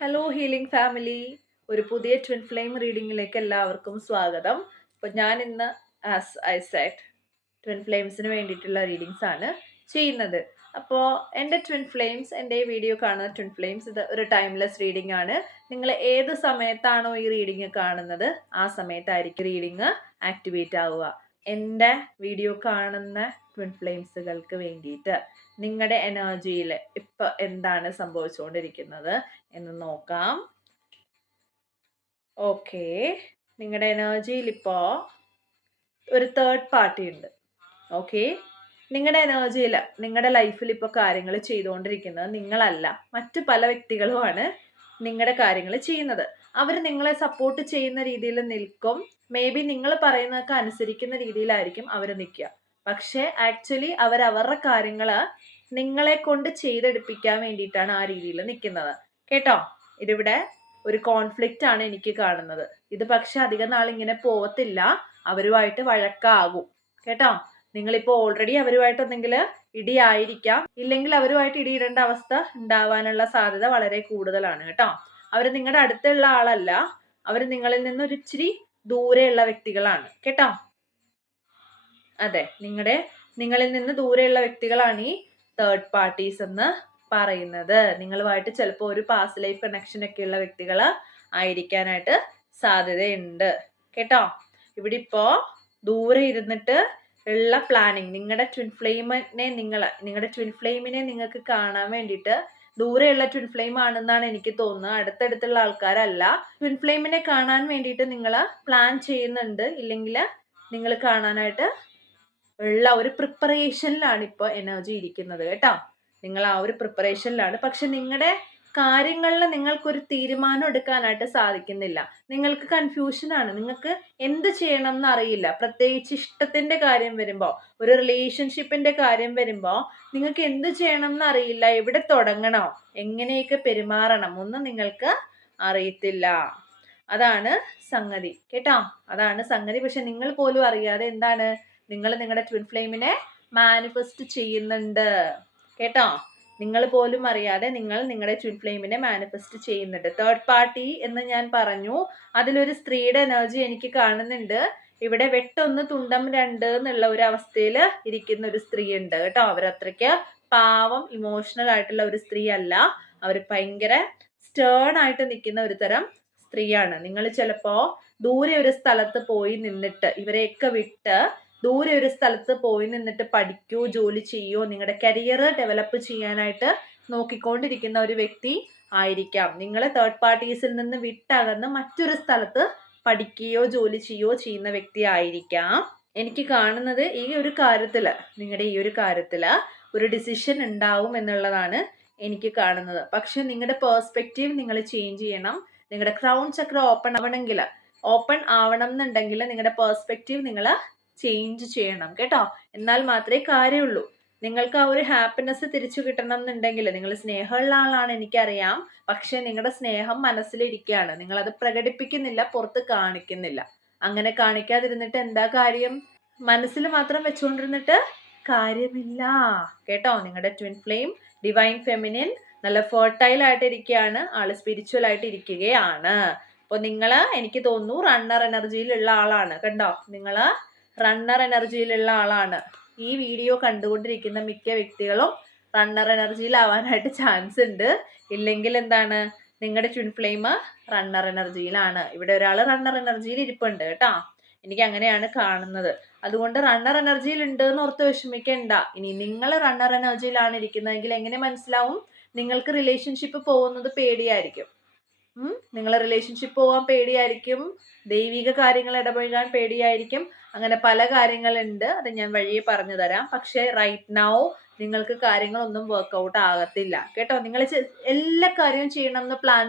Hello healing family, ഒരു പുതിയ twin flame റീഡിങ്ങിലേക്ക് എല്ലാവർക്കും സ്വാഗതം. അപ്പോൾ ഞാൻ ഇന്ന് ആസ് ഐ സെറ്റ് ട്വിൻ ഫ്ലെയിംസിന് വേണ്ടിയിട്ടുള്ള റീഡിങ്സ് ആണ് ചെയ്യുന്നത്. അപ്പോൾ എൻ്റെ ട്വിൻ ഫ്ലെയിംസ്, എൻ്റെ ഈ വീഡിയോ കാണുന്ന ട്വിൻ ഫ്ലെയിംസ്, ഇത് ഒരു ടൈംലെസ് റീഡിംഗ് ആണ്. നിങ്ങൾ ഏത് സമയത്താണോ ഈ റീഡിങ് കാണുന്നത് ആ സമയത്തായിരിക്കും റീഡിങ് ആക്ടിവേറ്റ് ആവുക. എൻ്റെ വീഡിയോ കാണുന്ന ട്വിൻ ഫ്ലെയിംസുകൾക്ക് വേണ്ടിയിട്ട് നിങ്ങളുടെ എനർജിയിൽ ഇപ്പം എന്താണ് സംഭവിച്ചുകൊണ്ടിരിക്കുന്നത് എന്ന് നോക്കാം. ഓക്കെ, നിങ്ങളുടെ എനർജിയിൽ ഇപ്പോൾ ഒരു തേർഡ് പാർട്ടി ഉണ്ട്. ഓക്കെ, നിങ്ങളുടെ എനർജിയിൽ, നിങ്ങളുടെ ലൈഫിൽ ഇപ്പോൾ കാര്യങ്ങൾ ചെയ്തുകൊണ്ടിരിക്കുന്നത് നിങ്ങളല്ല, മറ്റു പല വ്യക്തികളുമാണ് നിങ്ങളുടെ കാര്യങ്ങൾ ചെയ്യുന്നത്. അവർ നിങ്ങളെ സപ്പോർട്ട് ചെയ്യുന്ന രീതിയിൽ നിൽക്കും. മേ ബി നിങ്ങൾ പറയുന്നതൊക്കെ അനുസരിക്കുന്ന രീതിയിലായിരിക്കും അവർ നിൽക്കുക. പക്ഷേ ആക്ച്വലി അവരവരുടെ കാര്യങ്ങൾ നിങ്ങളെ കൊണ്ട് ചെയ്തെടുപ്പിക്കാൻ വേണ്ടിയിട്ടാണ് ആ രീതിയിൽ നിൽക്കുന്നത്. കേട്ടോ, ഇതിവിടെ ഒരു കോൺഫ്ലിക്റ്റ് ആണ് എനിക്ക് കാണുന്നത്. ഇത് പക്ഷെ അധികം നാൾ ഇങ്ങനെ പോവത്തില്ല, അവരുമായിട്ട് വഴക്കാകും. കേട്ടോ, നിങ്ങളിപ്പോൾ ഓൾറെഡി അവരുമായിട്ട് എന്തെങ്കിൽ ഇടിയായിരിക്കാം, ഇല്ലെങ്കിൽ അവരുമായിട്ട് ഇടിയിടേണ്ട അവസ്ഥ ഉണ്ടാവാനുള്ള സാധ്യത വളരെ കൂടുതലാണ്. കേട്ടോ, അവർ നിങ്ങളുടെ അടുത്തുള്ള ആളല്ല, അവർ നിങ്ങളിൽ നിന്ന് ഒരു ഇച്ചിരി ദൂരെയുള്ള വ്യക്തികളാണ്. കേട്ടോ, അതെ, നിങ്ങളിൽ നിന്ന് ദൂരെയുള്ള വ്യക്തികളാണ് ഈ തേർഡ് പാർട്ടീസ് എന്ന് പറയുന്നത്. നിങ്ങളുമായിട്ട് ചിലപ്പോൾ ഒരു പാസ്റ്റ് ലൈഫ് കണക്ഷൻ ഒക്കെ ഉള്ള വ്യക്തികൾ ആയിരിക്കാനായിട്ട് സാധ്യതയുണ്ട്. കേട്ടോ, ഇവിടെ ഇപ്പോ ദൂരെ ഇരുന്നിട്ട് ഉള്ള പ്ലാനിങ്, നിങ്ങളുടെ ട്വിൻ ഫ്ലെയിമിനെ നിങ്ങൾക്ക് കാണാൻ വേണ്ടിയിട്ട് ദൂരെയുള്ള ട്വിൻ ഫ്ലെയിം ആണെന്നാണ് എനിക്ക് തോന്നുന്നത്. അടുത്തടുത്തുള്ള ആൾക്കാരല്ല. ട്വിൻ ഫ്ലെയിമിനെ കാണാൻ വേണ്ടിയിട്ട് നിങ്ങൾ പ്ലാൻ ചെയ്യുന്നുണ്ട്, ഇല്ലെങ്കിൽ നിങ്ങൾ കാണാനായിട്ട് ഉള്ള ഒരു പ്രിപ്പറേഷനിലാണ് ഇപ്പോൾ എനർജി ഇരിക്കുന്നത്. കേട്ടോ, നിങ്ങൾ ആ ഒരു പ്രിപ്പറേഷനിലാണ്. പക്ഷെ നിങ്ങളുടെ കാര്യങ്ങളിൽ നിങ്ങൾക്കൊരു തീരുമാനം എടുക്കാനായിട്ട് സാധിക്കുന്നില്ല. നിങ്ങൾക്ക് കൺഫ്യൂഷനാണ്, നിങ്ങൾക്ക് എന്ത് ചെയ്യണം എന്ന് അറിയില്ല. പ്രത്യേകിച്ച് ഇഷ്ടത്തിന്റെ കാര്യം വരുമ്പോൾ, ഒരു റിലേഷൻഷിപ്പിന്റെ കാര്യം വരുമ്പോൾ നിങ്ങൾക്ക് എന്ത് ചെയ്യണം എന്ന് അറിയില്ല. എവിടെ തുടങ്ങണോ, എങ്ങനെയൊക്കെ പെരുമാറണം ഒന്നും നിങ്ങൾക്ക് അറിയത്തില്ല. അതാണ് സംഗതി. കേട്ടോ, അതാണ് സംഗതി. പക്ഷെ നിങ്ങൾ പോലും അറിയാതെ എന്താണ്, നിങ്ങൾ നിങ്ങളുടെ ട്വിൻ ഫ്ലെയിമിനെ മാനിഫെസ്റ്റ് ചെയ്യുന്നുണ്ട്. കേട്ടോ, നിങ്ങൾ പോലും അറിയാതെ നിങ്ങൾ നിങ്ങളുടെ ട്വിൻ ഫ്ലെയിമിനെ മാനിഫെസ്റ്റ് ചെയ്യുന്നുണ്ട്. തേർഡ് പാർട്ടി എന്ന് ഞാൻ പറഞ്ഞു, അതിലൊരു സ്ത്രീയുടെ എനർജി എനിക്ക് കാണുന്നുണ്ട്. ഇവിടെ വെട്ടൊന്ന് തുണ്ടം രണ്ട് എന്നുള്ള ഒരു അവസ്ഥയിൽ ഇരിക്കുന്ന ഒരു സ്ത്രീ ഉണ്ട്. കേട്ടോ, അവരത്രയ്ക്ക് പാവം ഇമോഷണൽ ആയിട്ടുള്ള ഒരു സ്ത്രീ അല്ല, അവർ ഭയങ്കര സ്റ്റേൺ ആയിട്ട് നിൽക്കുന്ന ഒരു തരം സ്ത്രീയാണ്. നിങ്ങൾ ചിലപ്പോ ദൂരെ ഒരു സ്ഥലത്ത് പോയി നിന്നിട്ട്, ഇവരെയൊക്കെ വിട്ട് ദൂരെ ഒരു സ്ഥലത്ത് പോയി നിന്നിട്ട് പഠിക്കോ, ജോലി ചെയ്യോ, നിങ്ങളുടെ കരിയർ ഡെവലപ്പ് ചെയ്യാനായിട്ട് നോക്കിക്കൊണ്ടിരിക്കുന്ന ഒരു വ്യക്തി ആയിരിക്കാം. നിങ്ങൾ തേർഡ് പാർട്ടീസിൽ നിന്ന് വിട്ടകന്ന് മറ്റൊരു സ്ഥലത്ത് പഠിക്കുകയോ ജോലി ചെയ്യോ ചെയ്യുന്ന വ്യക്തി ആയിരിക്കാം. എനിക്ക് കാണുന്നത് ഈ ഒരു കാര്യത്തിൽ, നിങ്ങളുടെ ഈ ഒരു കാര്യത്തിൽ ഒരു ഡിസിഷൻ ഉണ്ടാവും എന്നുള്ളതാണ് എനിക്ക് കാണുന്നത്. പക്ഷെ നിങ്ങളുടെ പേഴ്സ്പെക്റ്റീവ് നിങ്ങൾ ചേഞ്ച് ചെയ്യണം. നിങ്ങളുടെ ക്രൗൺ ചക്ര ഓപ്പൺ ആവണം എന്നുണ്ടെങ്കിൽ നിങ്ങളുടെ പേഴ്സ്പെക്റ്റീവ് നിങ്ങൾ ചേഞ്ച് ചെയ്യണം. കേട്ടോ, എന്നാൽ മാത്രമേ കാര്യമുള്ളൂ. നിങ്ങൾക്ക് ആ ഒരു ഹാപ്പിനെസ് തിരിച്ചു കിട്ടണം എന്നുണ്ടെങ്കിൽ, നിങ്ങൾ സ്നേഹമുള്ള ആളാണ് എനിക്കറിയാം, പക്ഷെ നിങ്ങളുടെ സ്നേഹം മനസ്സിലിരിക്കുകയാണ്, നിങ്ങളത് പ്രകടിപ്പിക്കുന്നില്ല, പുറത്ത് കാണിക്കുന്നില്ല. അങ്ങനെ കാണിക്കാതിരുന്നിട്ട് എന്താ കാര്യം? മനസ്സിൽ മാത്രം വെച്ചുകൊണ്ടിരുന്നിട്ട് കാര്യമില്ല. കേട്ടോ, നിങ്ങളുടെ ട്വിൻ ഫ്ലെയിം ഡിവൈൻ ഫെമിനിൻ നല്ല ഫെർട്ടൈൽ ആയിട്ട് ഇരിക്കുകയാണ്, ആള് സ്പിരിച്വൽ ആയിട്ട് ഇരിക്കുകയാണ്. അപ്പോൾ എനിക്ക് തോന്നുന്നു റണ്ണർ എനർജിയിലുള്ള ആളാണ്. കണ്ടോ, റണ്ണർ എനർജിയിലുള്ള ആളാണ്. ഈ വീഡിയോ കണ്ടുകൊണ്ടിരിക്കുന്ന മിക്ക വ്യക്തികളും റണ്ണർ എനർജിയിലാവാനായിട്ട് ചാൻസ് ഉണ്ട്. ഇല്ലെങ്കിൽ എന്താണ്, നിങ്ങളുടെ ട്വിൻ ഫ്ലെയിം റണ്ണർ എനർജിയിലാണ്. ഇവിടെ ഒരാൾ റണ്ണർ എനർജിയിൽ ഇരിപ്പുണ്ട്. കേട്ടോ, എനിക്ക് അങ്ങനെയാണ് കാണുന്നത്. അതുകൊണ്ട് റണ്ണർ എനർജിയിൽ ഉണ്ട് എന്ന് ഓർത്ത് വിഷമിക്കണ്ട. ഇനി നിങ്ങൾ റണ്ണർ എനർജിയിലാണ് ഇരിക്കുന്നതെങ്കിൽ എങ്ങനെ മനസ്സിലാവും? നിങ്ങൾക്ക് റിലേഷൻഷിപ്പ് പോകുന്നത് പേടിയായിരിക്കും. നിങ്ങൾ റിലേഷൻഷിപ്പ് പോകാൻ പേടിയായിരിക്കും, ദൈവിക കാര്യങ്ങൾ ഇടപഴകാൻ പേടിയായിരിക്കും, അങ്ങനെ പല കാര്യങ്ങളുണ്ട്. അത് ഞാൻ വഴിയെ പറഞ്ഞു തരാം. പക്ഷെ റൈറ്റ് നൗ നിങ്ങൾക്ക് കാര്യങ്ങളൊന്നും വർക്ക്ഔട്ട് ആകത്തില്ല. കേട്ടോ, നിങ്ങൾ എല്ലാ കാര്യവും ചെയ്യണമെന്ന് പ്ലാൻ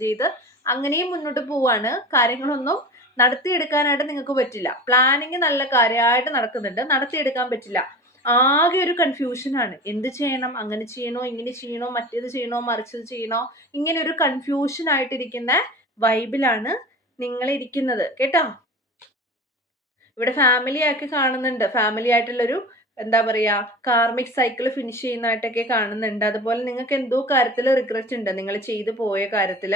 ചെയ്ത് അങ്ങനെയും മുന്നോട്ട് പോവാണ്. കാര്യങ്ങളൊന്നും നടത്തിയെടുക്കാനായിട്ട് നിങ്ങൾക്ക് പറ്റില്ല. പ്ലാനിങ് നല്ല കാര്യമായിട്ട് നടക്കുന്നുണ്ട്, നടത്തിയെടുക്കാൻ പറ്റില്ല. ആകെ ഒരു കൺഫ്യൂഷനാണ്. എന്ത് ചെയ്യണം, അങ്ങനെ ചെയ്യണോ, ഇങ്ങനെ ചെയ്യണോ, മറ്റേത് ചെയ്യണോ, മറിച്ചത് ചെയ്യണോ, ഇങ്ങനെ ഒരു കൺഫ്യൂഷൻ ആയിട്ടിരിക്കുന്ന വൈബിലാണ് നിങ്ങൾ ഇരിക്കുന്നത്. കേട്ടോ, ഇവിടെ ഫാമിലി ആക്കി കാണുന്നുണ്ട്. ഫാമിലി ആയിട്ടുള്ളൊരു എന്താ പറയാ, കാർമിക് സൈക്കിൾ ഫിനിഷ് ചെയ്യുന്നതായിട്ടൊക്കെ കാണുന്നുണ്ട്. അതുപോലെ നിങ്ങൾക്ക് എന്തോ കാര്യത്തിൽ റിഗ്രറ്റ് ഉണ്ട്. നിങ്ങൾ ചെയ്തു പോയ കാര്യത്തിൽ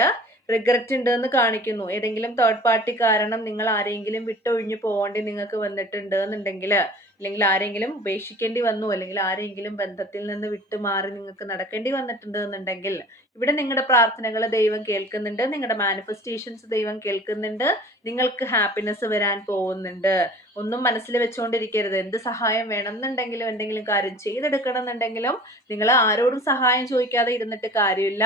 റിഗ്രറ്റ് ഉണ്ട് എന്ന് കാണിക്കുന്നു. ഏതെങ്കിലും തേർഡ് പാർട്ടി കാരണം നിങ്ങൾ ആരെങ്കിലും വിട്ടൊഴിഞ്ഞു പോകേണ്ടി നിങ്ങൾക്ക് വന്നിട്ടുണ്ട് എന്നുണ്ടെങ്കിൽ, അല്ലെങ്കിൽ ആരെങ്കിലും ഉപേക്ഷിക്കേണ്ടി വന്നു, അല്ലെങ്കിൽ ആരെങ്കിലും ബന്ധത്തിൽ നിന്ന് വിട്ടുമാറി നിങ്ങൾക്ക് നടക്കേണ്ടി വന്നിട്ടുണ്ട് എന്നുണ്ടെങ്കിൽ, ഇവിടെ നിങ്ങളുടെ പ്രാർത്ഥനകൾ ദൈവം കേൾക്കുന്നുണ്ട്. നിങ്ങളുടെ മാനിഫെസ്റ്റേഷൻസ് ദൈവം കേൾക്കുന്നുണ്ട്. നിങ്ങൾക്ക് ഹാപ്പിനെസ് വരാൻ പോകുന്നുണ്ട്. ഒന്നും മനസ്സിൽ വെച്ചുകൊണ്ടിരിക്കരുത്. എന്ത് സഹായം വേണമെന്നുണ്ടെങ്കിലും എന്തെങ്കിലും കാര്യം ചെയ്തെടുക്കണം എന്നുണ്ടെങ്കിലും നിങ്ങൾ ആരോടും സഹായം ചോദിക്കാതെ ഇരുന്നിട്ട് കാര്യമില്ല.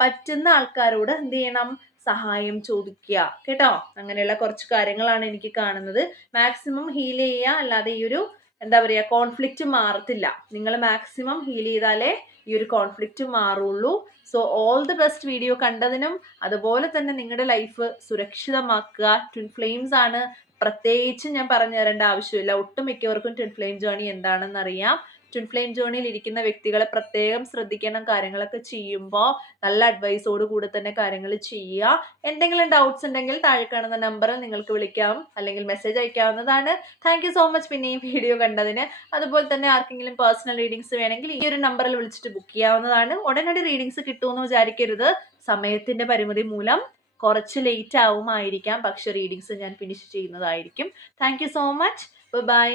പറ്റുന്ന ആൾക്കാരോട് എന്ത് ചെയ്യണം, സഹായം ചോദിക്കുക കേട്ടോ. അങ്ങനെയുള്ള കുറച്ച് കാര്യങ്ങളാണ് എനിക്ക് കാണുന്നത്. മാക്സിമം ഹീൽ ചെയ്യുക, അല്ലാതെ ഈ ഒരു എന്താ പറയുക കോൺഫ്ലിക്റ്റ് മാറത്തില്ല. നിങ്ങൾ മാക്സിമം ഹീൽ ചെയ്താലേ ഈ ഒരു കോൺഫ്ലിക്റ്റ് മാറുള്ളൂ. So all the best video കണ്ടതിനും. അതുപോലെ തന്നെ നിങ്ങളുടെ ലൈഫ് സുരക്ഷിതമാക്കുക. ട്വിൻ ഫ്ലെയിംസ് ആണ്, പ്രത്യേകിച്ച് ഞാൻ പറഞ്ഞു തരേണ്ട ആവശ്യമില്ല. ഒട്ടുമിക്കവർക്കും ട്വിൻ ഫ്ലെയിം ജേർണി എന്താണെന്ന് അറിയാം. ട്വിൻ ഫ്ലെയിം ജേർണിയിൽ ഇരിക്കുന്ന വ്യക്തികളെ പ്രത്യേകം ശ്രദ്ധിക്കണം. കാര്യങ്ങളൊക്കെ ചെയ്യുമ്പോൾ നല്ല അഡ്വൈസോട് കൂടെ തന്നെ കാര്യങ്ങൾ ചെയ്യുക. എന്തെങ്കിലും ഡൗട്ട്സ് ഉണ്ടെങ്കിൽ താഴെ കാണുന്ന നമ്പറിൽ നിങ്ങൾക്ക് വിളിക്കാം, അല്ലെങ്കിൽ മെസ്സേജ് അയക്കാവുന്നതാണ്. താങ്ക് യു സോ മച്ച് പിന്നെ ഈ വീഡിയോ കണ്ടതിന്. അതുപോലെ തന്നെ ആർക്കെങ്കിലും പേഴ്സണൽ റീഡിങ്സ് വേണമെങ്കിൽ ഈ ഒരു നമ്പറിൽ വിളിച്ചിട്ട് ബുക്ക് ചെയ്യാവുന്നതാണ്. ഉടനടി റീഡിങ്സ് കിട്ടുമെന്ന് വിചാരിക്കരുത്. സമയത്തിന്റെ പരിമിതി മൂലം കുറച്ച് ലേറ്റ് ആവുമായിരിക്കാം, പക്ഷെ റീഡിങ്സ് ഞാൻ ഫിനിഷ് ചെയ്യുന്നതായിരിക്കും. Thank you so much. By.